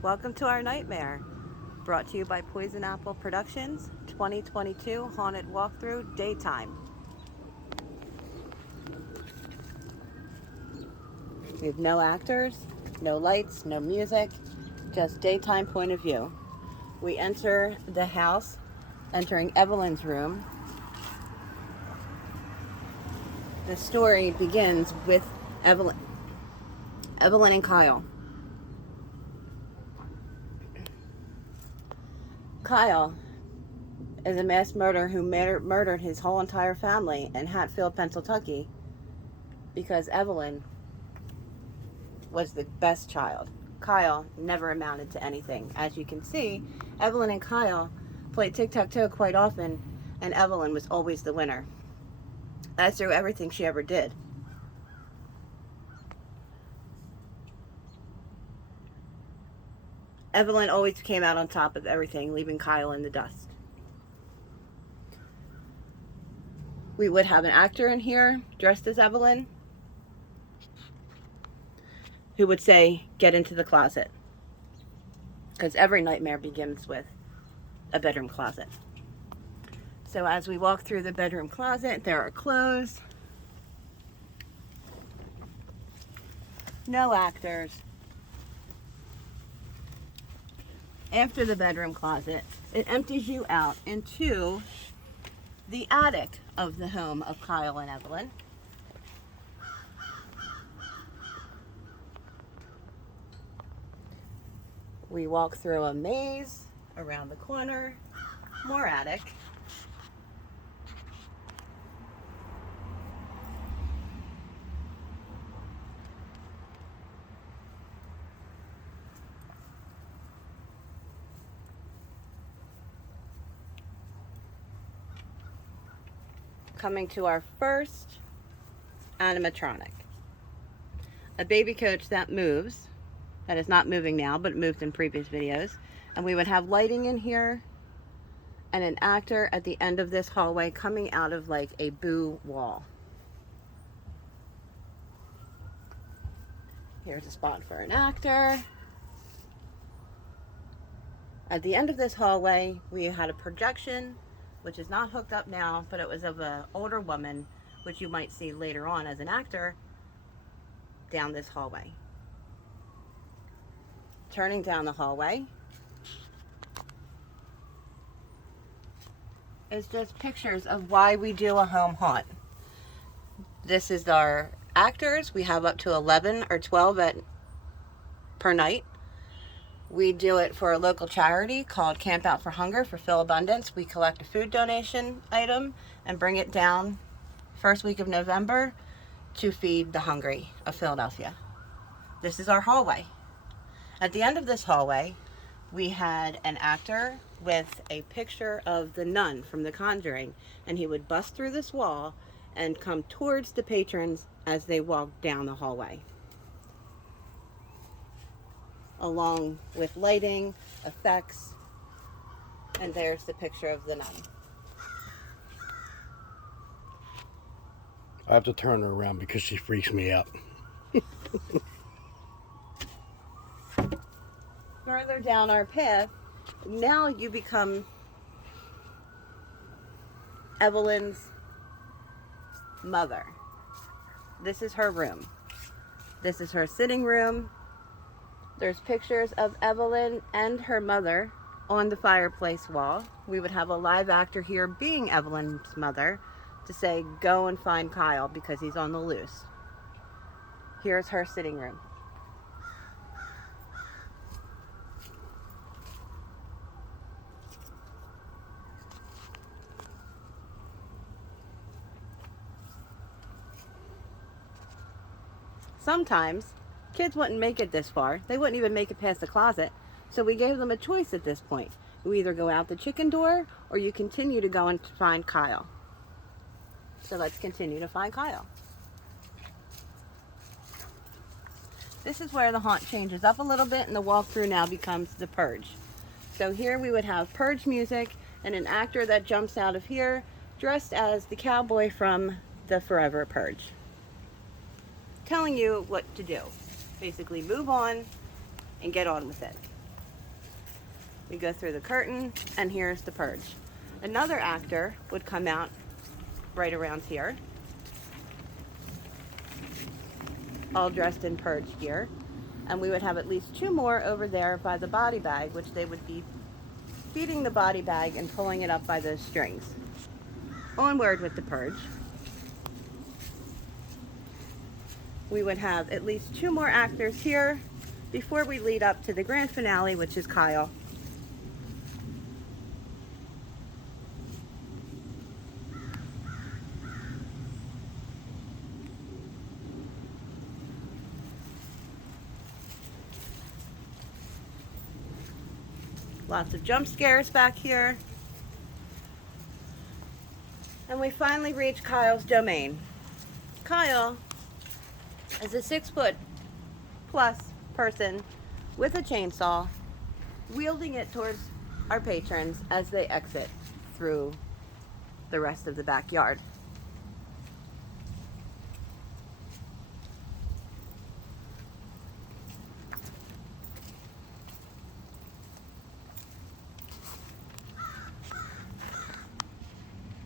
Welcome to our nightmare, brought to you by Poison Apple Productions, 2022 Haunted Walkthrough Daytime. We have no actors, no lights, no music, just daytime point of view. We enter the house, entering Evelyn's room. The story begins with Evelyn and Kyle. Kyle is a mass murderer who murdered his whole entire family in Hatfield, Pennsylvania, because Evelyn was the best child. Kyle never amounted to anything. As you can see, Evelyn and Kyle played tic-tac-toe quite often, and Evelyn was always the winner. That's through everything she ever did. Evelyn always came out on top of everything, leaving Kyle in the dust. We would have an actor in here dressed as Evelyn who would say, "Get into the closet." Because every nightmare begins with a bedroom closet. So as we walk through the bedroom closet, there are clothes. No actors. After the bedroom closet, it empties you out into the attic of the home of Kyle and Evelyn. We walk through a maze, around the corner, more attic. Coming to our first animatronic. A baby coach that moves, that is not moving now, but it moved in previous videos. And we would have lighting in here and an actor at the end of this hallway coming out of like a boo wall. Here's a spot for an actor. At the end of this hallway, we had a projection, which is not hooked up now, but it was of an older woman, which you might see later on as an actor, down this hallway. Turning down the hallway is just pictures of why we do a home haunt. This is our actors. We have up to 11 or 12 per night. We do it for a local charity called Camp Out for Hunger for Phil Abundance. We collect a food donation item and bring it down first week of November to feed the hungry of Philadelphia. This is our hallway. At the end of this hallway, we had an actor with a picture of the nun from The Conjuring, and he would bust through this wall and come towards the patrons as they walked down the hallway, along with lighting, effects, and there's the picture of the nun. I have to turn her around because she freaks me out. Further down our path, now you become Evelyn's mother. This is her room. This is her sitting room. There's pictures of Evelyn and her mother on the fireplace wall. We would have a live actor here being Evelyn's mother to say, "Go and find Kyle because he's on the loose." Here's her sitting room. Sometimes kids wouldn't make it this far. They wouldn't even make it past the closet. So we gave them a choice at this point. You either go out the chicken door or you continue to go and find Kyle. So let's continue to find Kyle. This is where the haunt changes up a little bit and the walkthrough now becomes the purge. So here we would have purge music and an actor that jumps out of here dressed as the cowboy from the Forever Purge, telling you what to do. Basically, move on and get on with it. We go through the curtain, and here's the purge. Another actor would come out right around here, all dressed in purge gear, and we would have at least 2 more over there by the body bag, which they would be feeding the body bag and pulling it up by those strings. Onward with the purge. We would have at least 2 more actors here before we lead up to the grand finale, which is Kyle. Lots of jump scares back here. And we finally reach Kyle's domain. Kyle is a 6-foot+ person with a chainsaw, wielding it towards our patrons as they exit through the rest of the backyard.